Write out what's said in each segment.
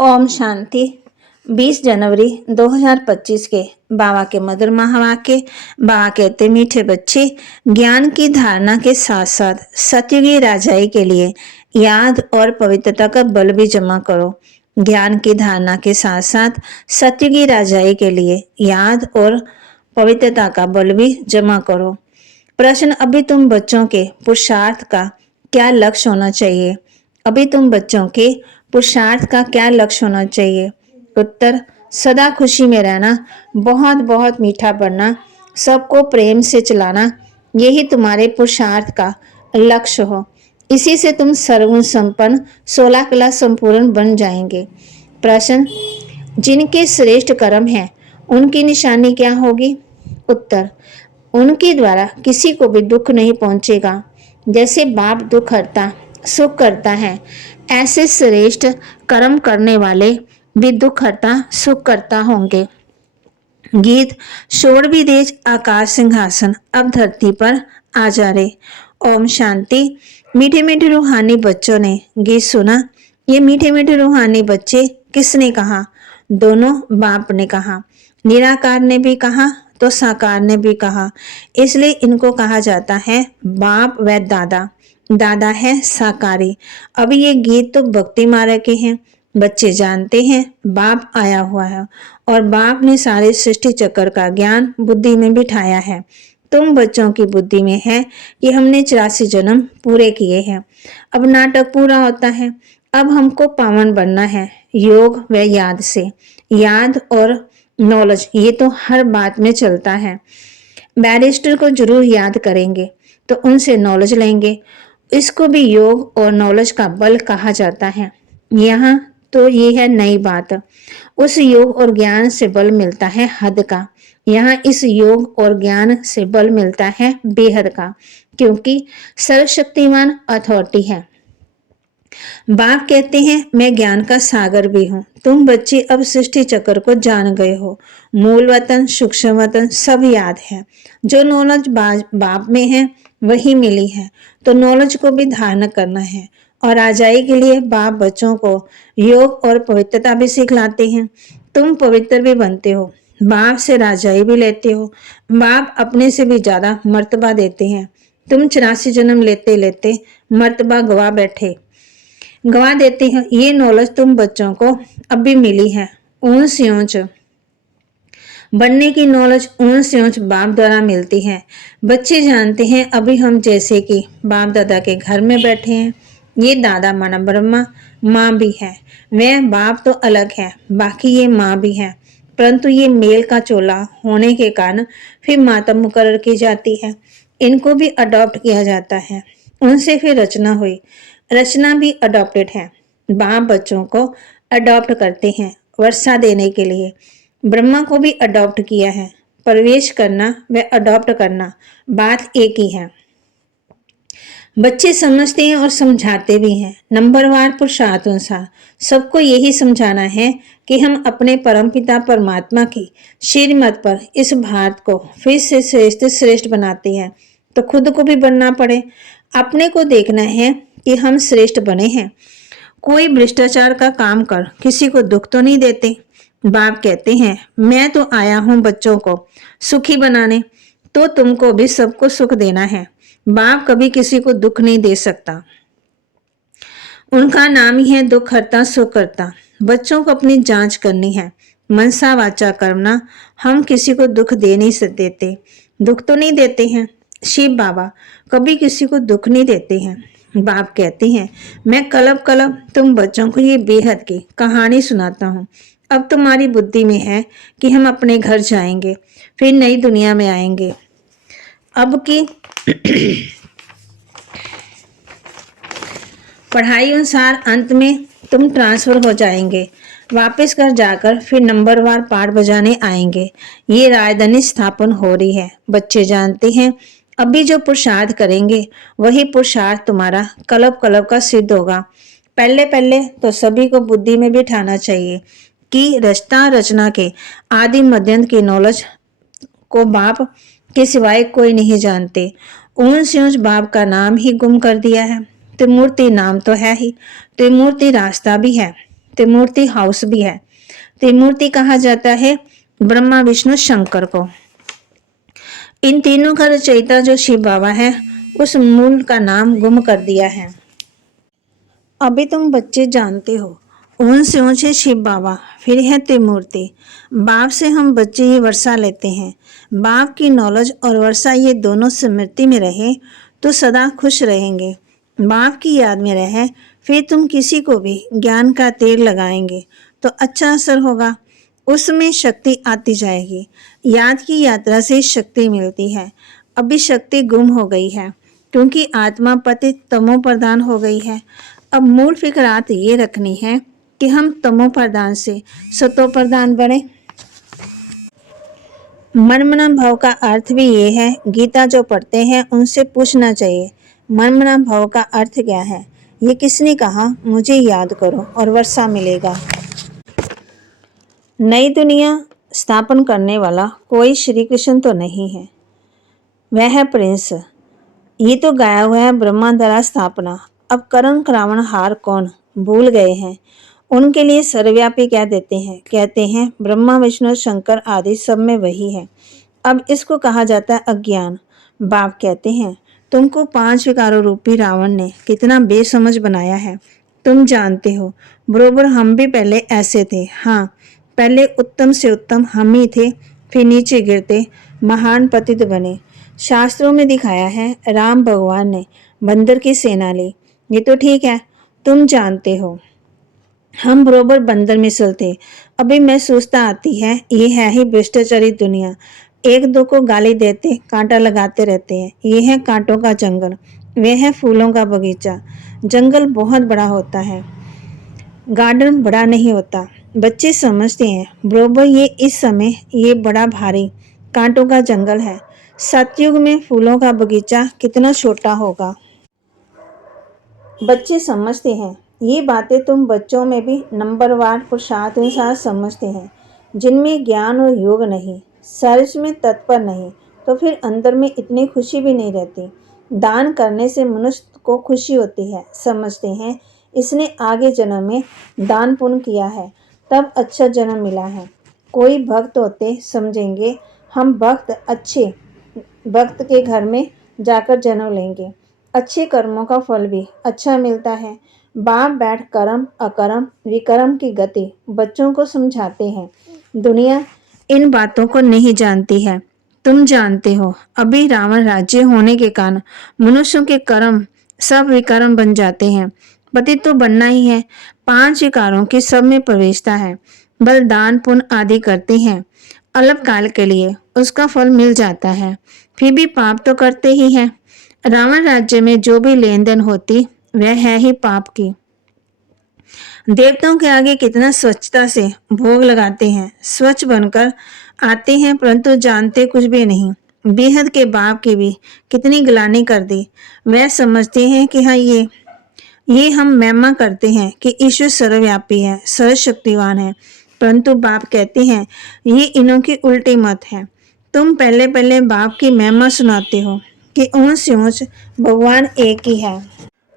ओम शांति। 20 जनवरी 2025 के बाबा के मधुर महावाक्य। बाबा कहते, मीठे बच्चे, ज्ञान की धारणा के साथ साथ सतयुगी राजाई के लिए याद और पवित्रता का बल भी जमा करो। ज्ञान की धारणा के साथ साथ सतयुगी राजाई के लिए याद और पवित्रता का बल भी जमा करो। प्रश्न, अभी तुम बच्चों के पुरुषार्थ का क्या लक्ष्य होना चाहिए? अभी तुम बच्चों के पुरुषार्थ का क्या लक्ष्य होना चाहिए? उत्तर, सदा खुशी में रहना, बहुत बहुत मीठा पढ़ना, सबको प्रेम से चलाना, यही तुम्हारे पुरुषार्थ का लक्ष्य हो। इसी से तुम सर्वगुण संपन्न 16 कला संपूर्ण बन जाएंगे। प्रश्न, जिनके श्रेष्ठ कर्म हैं उनकी निशानी क्या होगी? उत्तर, उनके द्वारा किसी को भी दुख नहीं पहुंचेगा। जैसे बाप दुख हरता सुख करता है, ऐसे श्रेष्ठ कर्म करने वाले भी दुख हरता सुख करता होंगे। गीत, शोर भी देज आकाश सिंहासन, अब धरती पर आ जा रे। ओम शांति। मीठे मीठे रूहानी बच्चों ने गीत सुना। ये मीठे मीठे रूहानी बच्चे किसने कहा? दोनों बाप ने कहा। निराकार ने भी कहा तो साकार ने भी कहा, इसलिए इनको कहा जाता है बाप व दादा। दादा है साकारी। अभी ये गीत तो भक्ति मार्ग के हैं। बच्चे जानते हैं बाप आया हुआ है और बाप ने सारे सृष्टि चक्र का ज्ञान बुद्धि में बिठाया है। तुम बच्चों की बुद्धि में है कि हमने 84 जन्म पूरे किए हैं, अब नाटक पूरा होता है। अब हमको पावन बनना है योग व याद से। याद और नॉलेज ये तो हर बात में चलता है। बैरिस्टर को जरूर याद करेंगे तो उनसे नॉलेज लेंगे। इसको भी योग और नॉलेज का बल कहा जाता है। यहाँ तो ये है नई बात। उस योग और ज्ञान से बल मिलता है हद का। यहाँ इस योग और ज्ञान से बल मिलता है बेहद का, क्योंकि सर्वशक्तिमान अथॉरिटी है। बाप कहते हैं, मैं ज्ञान का सागर भी हूँ। तुम बच्चे अब सृष्टि चक्र को जान गए हो। मूल वतन सूक्ष्म वतन सब याद है। जो नॉलेज बाप में है वही मिली है, तो नॉलेज को भी धारण करना है। और राजाई के लिए बाप बच्चों को योग और पवित्रता भी सिखलाते हैं। तुम पवित्र भी बनते हो, बाप से राजाई भी लेते हो। बाप अपने से भी ज्यादा मर्तबा देते हैं। तुम 84 जन्म लेते लेते मर्तबा गवा देते हैं। ये नॉलेज तुम बच्चों को अब भी मिली है। ऊंच से ऊंच बनने की नॉलेज ऊंच से ऊंच बाप द्वारा मिलती है। बच्चे जानते हैं अभी हम जैसे कि बाप दादा के घर में बैठे हैं। ये दादा माना ब्रह्मा, माँ भी है। वह बाप तो अलग है, बाकी ये माँ भी है, परंतु ये मेल का चोला होने के कारण फिर माता मुकर्रर की जाती है। इनको भी अडॉप्ट किया जाता है। उनसे फिर रचना हुई। रचना भी अडॉप्टेड है। बाप बच्चों को अडॉप्ट करते हैं वर्षा देने के लिए। ब्रह्मा को भी अडॉप्ट किया है। प्रवेश करना व अडॉप्ट करना बात एक ही है। बच्चे समझते हैं और समझाते भी हैं। नंबरवार पुरुषार्थ अनुसार सबको यही समझाना है कि हम अपने परमपिता परमात्मा की श्रीमत पर इस भारत को फिर से श्रेष्ठ बनाते हैं, तो खुद को भी बनना पड़े। अपने को देखना है कि हम श्रेष्ठ बने हैं। कोई भ्रष्टाचार का काम कर किसी को दुख तो नहीं देते। बाप कहते हैं, मैं तो आया हूं बच्चों को सुखी बनाने, तो तुमको भी सबको सुख देना है। बाप कभी किसी को दुख नहीं दे सकता। उनका नाम ही है दुख हरता सुख करता। बच्चों को अपनी जांच करनी है, मनसा वाचा कर्मणा। हम किसी को दुख दे नहीं देते, दुख तो नहीं देते हैं। शिव बाबा कभी किसी को दुख नहीं देते हैं। बाप कहते हैं, मैं कलब कलब तुम बच्चों को ये बेहद की कहानी सुनाता हूँ। अब तुम्हारी बुद्धि में है कि हम अपने घर जाएंगे, फिर नई दुनिया में आएंगे। अब की पढ़ाई अनुसार अंत में तुम ट्रांसफर हो जाएंगे। वापस घर जाकर फिर नंबरवार पाठ बजाने आएंगे। ये राजधानी स्थापन हो रही है। बच्चे जानते हैं अभी जो पुरुषार्थ करेंगे वही पुरुषार्थ तुम्हारा कलब कलब का सिद्ध होगा। पहले पहले तो सभी को बुद्धि में बिठाना चाहिए कि रचना रचना के आदि मध्यंत की नॉलेज को बाप के सिवाय कोई नहीं जानते। ऊंच से ऊंच बाप का नाम ही गुम कर दिया है। त्रिमूर्ति नाम तो है ही, त्रिमूर्ति रास्ता भी है। त्रिमूर्ति हाउस भी है। त्रिमूर्ति कहा जाता है ब्रह्मा विष्णु शंकर को। इन तीनों का रचयिता जो शिव बाबा है उस मूल का नाम गुम कर दिया है। अभी तुम बच्चे जानते हो, ऊन से ऊंचे शिव बाबा, फिर है त्रिमूर्ति। बाप से हम बच्चे ही वर्षा लेते हैं। बाप की नॉलेज और वर्षा ये दोनों स्मृति में रहे तो सदा खुश रहेंगे। बाप की याद में रहे फिर तुम किसी को भी ज्ञान का तेल लगाएंगे तो अच्छा असर होगा, उसमें शक्ति आती जाएगी। याद की यात्रा से शक्ति मिलती है। अभी शक्ति गुम हो गई है क्योंकि आत्मा पतित तमो प्रधान हो गई है। अब मूल फिक्रात ये रखनी है कि हम तमो प्रधान से सतो प्रधान बने। मनमना भाव का अर्थ भी ये है, गीता जो पढ़ते हैं उनसे पूछना चाहिए मनमना भाव का अर्थ क्या है। ये किसने कहा, मुझे याद करो और वर्षा मिलेगा। नई दुनिया स्थापन करने वाला कोई श्री कृष्ण तो नहीं है, वह है प्रिंस। ये तो गाया हुआ है ब्रह्मा द्वारा स्थापना। अब करण करावण हार कौन भूल गए हैं। उनके लिए सर्वव्यापी कह देते हैं, कहते हैं ब्रह्मा विष्णु शंकर आदि सब में वही है। अब इसको कहा जाता है अज्ञान। बाप कहते हैं तुमको 5 विकारों रूपी रावण ने कितना बेसमझ बनाया है। तुम जानते हो बरोबर हम भी पहले ऐसे थे। हाँ, पहले उत्तम से उत्तम हम ही थे, फिर नीचे गिरते महान पतित बने। शास्त्रों में दिखाया है राम भगवान ने बंदर की सेना ली। ये तो ठीक है, तुम जानते हो हम बरोबर बंदर मिसल थे। अभी महसूसता आती है ये है ही भ्रष्टाचारी दुनिया। एक दो को गाली देते कांटा लगाते रहते हैं। ये है कांटों का जंगल, वे है फूलों का बगीचा। जंगल बहुत बड़ा होता है, गार्डन बड़ा नहीं होता। बच्चे समझते हैं बरोबर ये इस समय ये बड़ा भारी कांटों का जंगल है। सतयुग में फूलों का बगीचा कितना छोटा होगा। बच्चे समझते हैं ये बातें। तुम बच्चों में भी नंबरवार पुरुषार्थ अनुसार समझते हैं, जिनमें ज्ञान और योग नहीं, सर्च में तत्पर नहीं, तो फिर अंदर में इतनी खुशी भी नहीं रहती। दान करने से मनुष्य को खुशी होती है। समझते हैं इसने आगे जन्म में दान पुण्य किया है तब अच्छा जन्म मिला है। कोई भक्त होते समझेंगे हम भक्त अच्छे भक्त के घर में जाकर जन्म लेंगे, अच्छे कर्मों का फल भी अच्छा मिलता है। बाप बैठ कर्म अकर्म विकर्म की गति बच्चों को समझाते हैं। दुनिया इन बातों को नहीं जानती है। तुम जानते हो अभी रावण राज्य होने के कारण मनुष्यों के कर्म सब विकर्म बन जाते हैं। पतित तो बनना ही है। 5 विकारों की सब में प्रवेशता है। बलिदान पुण्य आदि करते हैं अल्प काल के लिए, उसका फल मिल जाता है, फिर भी पाप तो करते ही हैं। रावण राज्य में जो भी लेन देन होती वह है ही पाप की। देवताओं के आगे कितना स्वच्छता से भोग लगाते हैं, स्वच्छ बनकर आते हैं परंतु जानते कुछ भी नहीं। बेहद के बाप की भी कितनी गिलानी कर दी। वह समझते हैं कि हाँ ये हम महिमा करते हैं कि ईश्वर सर्वव्यापी है, सर्वशक्तिवान है, परंतु बाप कहते हैं ये इन्हों की उल्टी मत है। तुम पहले पहले बाप की महिमा सुनाते हो कि ऊंच से ऊंच भगवान एक ही है।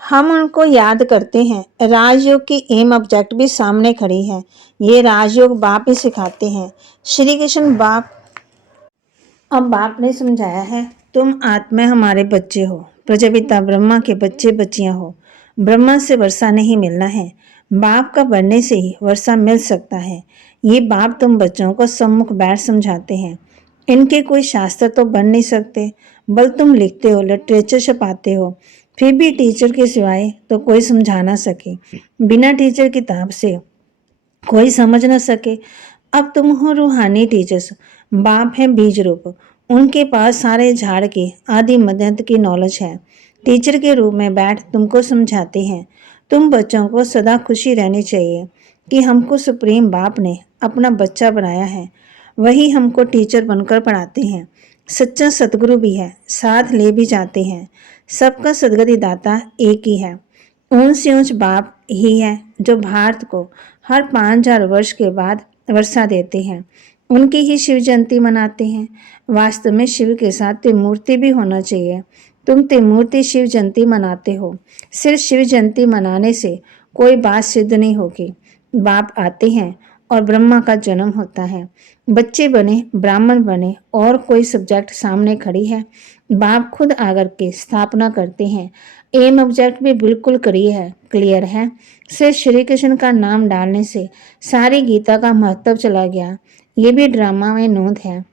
हम उनको याद करते हैं। राजयोग की एम ऑब्जेक्ट भी सामने खड़ी है। ये राजयोग बाप ही सिखाते हैं। श्री कृष्ण बाप अब बाप ने समझाया है तुम आत्मा हमारे बच्चे हो, प्रजापिता ब्रह्मा के बच्चे बच्चियां हो। ब्रह्मा से वर्षा नहीं मिलना है, बाप का बढ़ने से ही वर्षा मिल सकता है। ये बाप तुम बच्चों को सम्मुख बैठ समझाते हैं। इनके कोई शास्त्र तो बन नहीं सकते, बल तुम लिखते हो, लिटरेचर छपाते हो, फिर भी टीचर के सिवाय तो कोई समझा ना सके। बिना टीचर किताब से कोई समझ ना सके। अब तुम हो रूहानी टीचर्स, बाप है बीज रूप, उनके पास सारे झाड़ की आदि मध्यांत की नॉलेज है। टीचर के रूप में बैठ तुमको समझाते हैं। तुम बच्चों को सदा खुशी रहनी चाहिए कि हमको सुप्रीम बाप ने अपना बच्चा बनाया है, वही हमको टीचर बनकर पढ़ाते हैं। सच्चा सतगुरु भी है, साथ ले भी जाते हैं। सबका सदगति दाता एक ही है, ऊंच से ऊंच बाप ही है जो भारत को हर 5000 वर्ष के बाद वर्षा देते हैं। उनकी ही शिव जयंती मनाते हैं। वास्तव में शिव के साथ त्रिमूर्ति भी होना चाहिए। तुम त्रिमूर्ति शिव जयंती मनाते हो। सिर्फ शिव जयंती मनाने से कोई बात सिद्ध नहीं होगी। बाप आते हैं और ब्रह्मा का जन्म होता है। बच्चे बने, ब्राह्मण बने और कोई सब्जेक्ट सामने खड़ी है, बाप खुद आकर के स्थापना करते हैं। एम ऑब्जेक्ट भी बिल्कुल क्लियर है। सिर्फ श्री कृष्ण का नाम डालने से सारी गीता का महत्व चला गया। ये भी ड्रामा में नोंद है।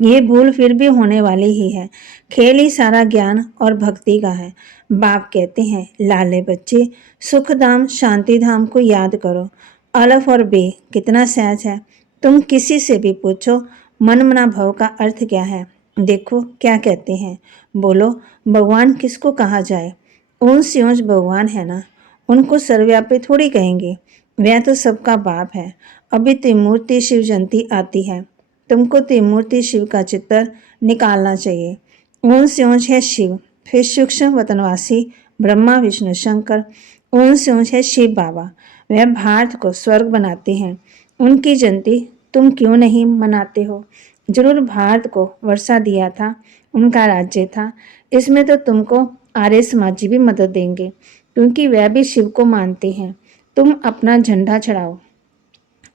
ये भूल फिर भी होने वाली ही है। खेल ही सारा ज्ञान और भक्ति का है। बाप कहते हैं, लाले बच्चे, सुख धाम शांति धाम को याद करो। अलफ और बे कितना सहज है। तुम किसी से भी पूछो मन मना भव का अर्थ क्या है, देखो क्या कहते हैं। बोलो भगवान किसको कहा जाए। ऊंच से ऊंच भगवान है ना, उनको सर्वव्यापी थोड़ी कहेंगे। वह तो सबका बाप है। अभी त्रिमूर्ति शिव जयंती आती है, तुमको त्रिमूर्ति शिव का चित्र निकालना चाहिए। ऊंच से ऊंच है शिव, फिर सूक्ष्म वतनवासी ब्रह्मा विष्णु शंकर, ऊंच से ऊंच है शिव बाबा। वह भारत को स्वर्ग बनाते हैं। उनकी जयंती तुम क्यों नहीं मनाते हो। जरूर भारत को वर्षा दिया था, उनका राज्य था। इसमें तो तुमको आर्य समाजी भी मदद देंगे, क्योंकि वह भी शिव को मानते हैं। तुम अपना झंडा चढ़ाओ।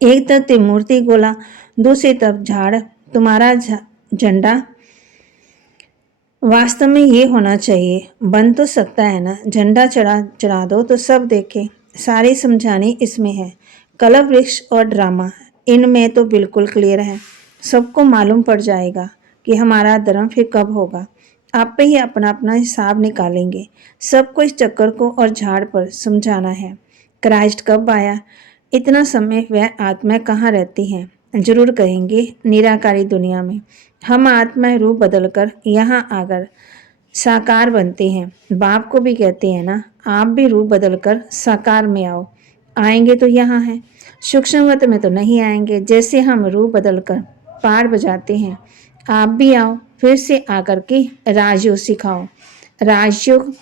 एक तरफ त्रिमूर्ति गोला, दूसरी तरफ झाड़। तुम्हारा झंडा वास्तव में ये होना चाहिए। बन तो सकता है ना, झंडा चढ़ा दो तो सब देखे। सारी समझानी इसमें है। कलप वृक्ष और ड्रामा, इनमें तो बिल्कुल क्लियर है। सबको मालूम पड़ जाएगा कि हमारा धर्म फिर कब होगा। आप पे ही अपना अपना हिसाब निकालेंगे। सबको इस चक्कर को और झाड़ पर समझाना है। क्राइस्ट कब आया, इतना समय वह आत्मा कहाँ रहती हैं। जरूर कहेंगे निराकारी दुनिया में। हम आत्माएं रूप बदलकर यहाँ आकर साकार बनते हैं। बाप को भी कहते हैं ना, आप भी रूप बदलकर साकार में आओ। आएंगे तो यहाँ हैं, सूक्ष्मवत में तो नहीं आएंगे। जैसे हम रूप बदलकर पार बजाते हैं, आप भी आओ, फिर से आकर के राजयोग सिखाओ। राजयोग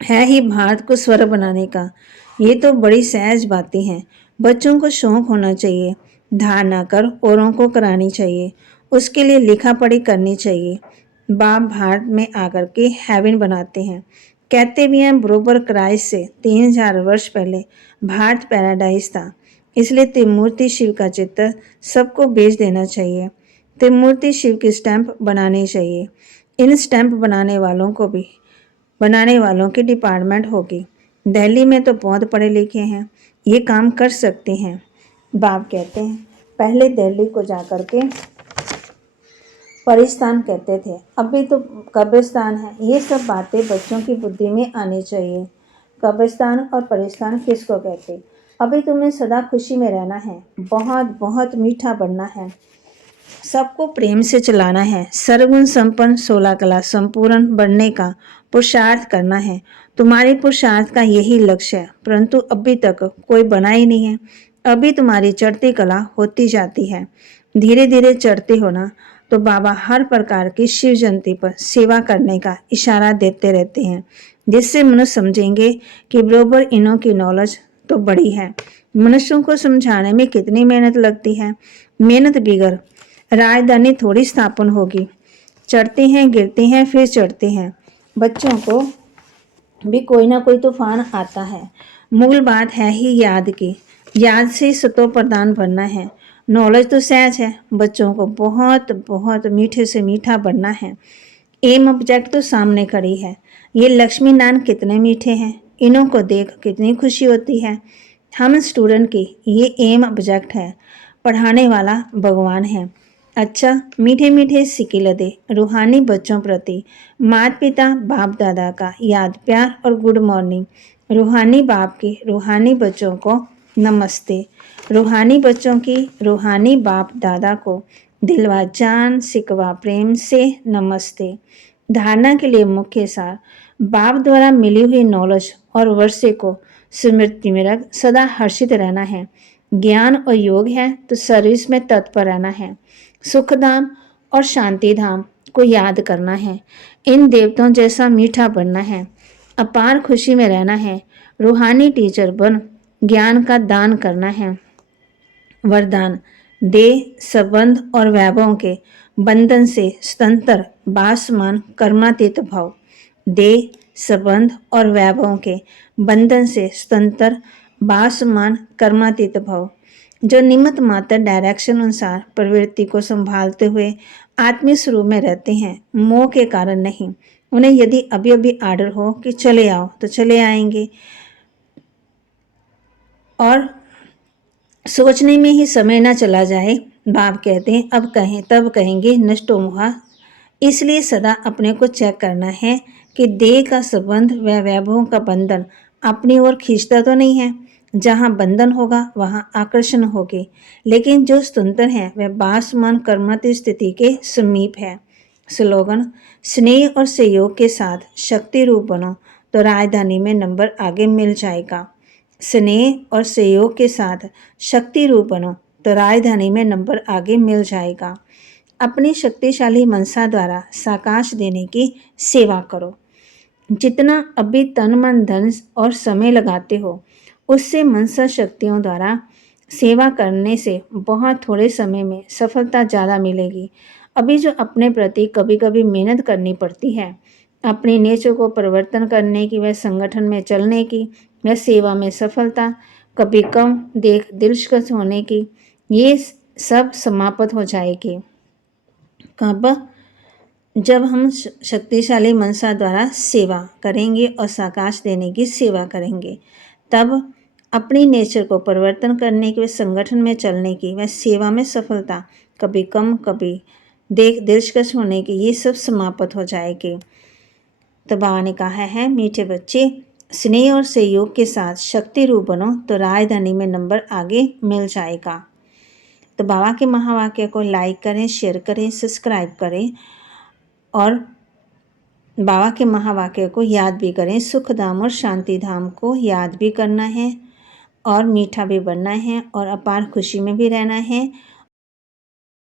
है ही भारत को स्वर्ग बनाने का। ये तो बड़ी सहज बातें हैं। बच्चों को शौक होना चाहिए, धारणा कर औरों को करानी चाहिए। उसके लिए लिखा पढ़ी करनी चाहिए। बाप भारत में आकर के हेवन बनाते हैं। कहते भी हैं बरोबर क्राइस्ट से 3000 वर्ष पहले भारत पैराडाइज था। इसलिए त्रिमूर्ति शिव का चित्र सबको भेज देना चाहिए। त्रिमूर्ति शिव की स्टैंप बनानी चाहिए। इन स्टैंप बनाने वालों की डिपार्टमेंट होगी। दिल्ली में तो बहुत पढ़े लिखे हैं, ये काम कर सकते हैं। बाप कहते हैं पहले दिल्ली को जाकर के परिस्तान कहते थे, अभी तो कब्रिस्तान है। ये सब बातें बच्चों की बुद्धि में आनी चाहिए। कब्रिस्तान और परिस्तान किसको कहते। अभी तुम्हें सदा खुशी में रहना है, बहुत बहुत मीठा बनना है, सबको प्रेम से चलाना है, सर्वगुण संपन्न 16 कला संपूर्ण बनने का पुरुषार्थ करना है। तुम्हारे पुरुषार्थ का यही लक्ष्य है, परंतु अभी तक कोई बना ही नहीं है। अभी तुम्हारी चढ़ती कला होती जाती है। धीरे धीरे चढ़ते हो ना, तो बाबा हर प्रकार की शिव जयंती पर सेवा करने का इशारा देते रहते हैं, जिससे मनुष्य समझेंगे कि बरोबर इन्हों की नॉलेज तो बड़ी है। मनुष्यों को समझाने में कितनी मेहनत लगती है। मेहनत बिगर राजधानी थोड़ी स्थापन होगी। चढ़ते हैं, गिरते हैं, फिर चढ़ते हैं। बच्चों को भी कोई ना कोई तूफान आता है। मूल बात है ही याद की। याद से ही सतो प्रदान बनना है। नॉलेज तो सहज है, बच्चों को बहुत बहुत मीठे से मीठा बनना है। एम ऑब्जेक्ट तो सामने खड़ी है। ये लक्ष्मी नारायण कितने मीठे हैं, इन्हों को देख कितनी खुशी होती है। हम स्टूडेंट की ये एम ऑब्जेक्ट है, पढ़ाने वाला भगवान है। अच्छा, मीठे मीठे सिकिलदे रूहानी बच्चों प्रति माता पिता बाप दादा का याद प्यार और गुड मॉर्निंग। रूहानी बाप की रूहानी बच्चों को नमस्ते। रूहानी बच्चों की रूहानी बाप दादा को दिलवा जान सिकवा प्रेम से नमस्ते। धारणा के लिए मुख्य सार, बाप द्वारा मिली हुई नॉलेज और वर्षे को स्मृति में रख सदा हर्षित रहना है। ज्ञान और योग है तो सर्विस में तत्पर रहना है। सुख धाम और शांति धाम को याद करना है। इन देवताओं जैसा मीठा बनना है। अपार खुशी में रहना है। रूहानी टीचर बन ज्ञान का दान करना है। वरदान, देह संबंध और वैभवों के बंधन से स्वतंत्र बासमान कर्मातीत भाव। देह संबंध और वैभवों के बंधन से स्वतंत्र बासमान कर्मातीत भव, जो निमित्त मात्र डायरेक्शन अनुसार प्रवृत्ति को संभालते हुए आत्मीय स्वरूप में रहते हैं, मोह के कारण नहीं। उन्हें यदि अभी अभी आर्डर हो कि चले आओ तो चले आएंगे और सोचने में ही समय ना चला जाए। बाप कहते हैं अब कहें तब कहेंगे नष्टो मोहा। इसलिए सदा अपने को चेक करना है कि देह का संबंध व वैभवों का बंधन अपनी ओर खींचता तो नहीं है। जहाँ बंधन होगा वहाँ आकर्षण होगी, लेकिन जो स्वतंत्र है वह बासमान कर्मति स्थिति के समीप है। स्लोगन, स्नेह और सहयोग के साथ शक्ति रूप बनो तो राजधानी में नंबर आगे मिल जाएगा। स्नेह और सहयोग के साथ शक्ति रूप बनो तो राजधानी में नंबर आगे मिल जाएगा। अपनी शक्तिशाली मनसा द्वारा साकाश देने की सेवा करो। जितना अभी तन मन धन और समय लगाते हो, उससे मनसा शक्तियों द्वारा सेवा करने से बहुत थोड़े समय में सफलता ज़्यादा मिलेगी। अभी जो अपने प्रति कभी कभी मेहनत करनी पड़ती है, अपने नेचर को परिवर्तन करने की, वह संगठन में चलने की, वह सेवा में सफलता कभी कम देख दिलकश होने की, ये सब समाप्त हो जाएगी। कब? जब हम शक्तिशाली मनसा द्वारा सेवा करेंगे और साकाश देने की सेवा करेंगे, तब अपनी नेचर को परिवर्तन करने की, संगठन में चलने की, वह सेवा में सफलता कभी कम कभी देख दिलकश होने की, ये सब समाप्त हो जाएगी। तो बाबा ने कहा है, मीठे बच्चे, स्नेह और सहयोग के साथ शक्ति रूप बनो तो राजधानी में नंबर आगे मिल जाएगा। तो बाबा के महावाक्य को लाइक करें, शेयर करें, सब्सक्राइब करें और बाबा के महावाक्य को याद भी करें। सुख धाम और शांति धाम को याद भी करना है और मीठा भी बनना है और अपार खुशी में भी रहना है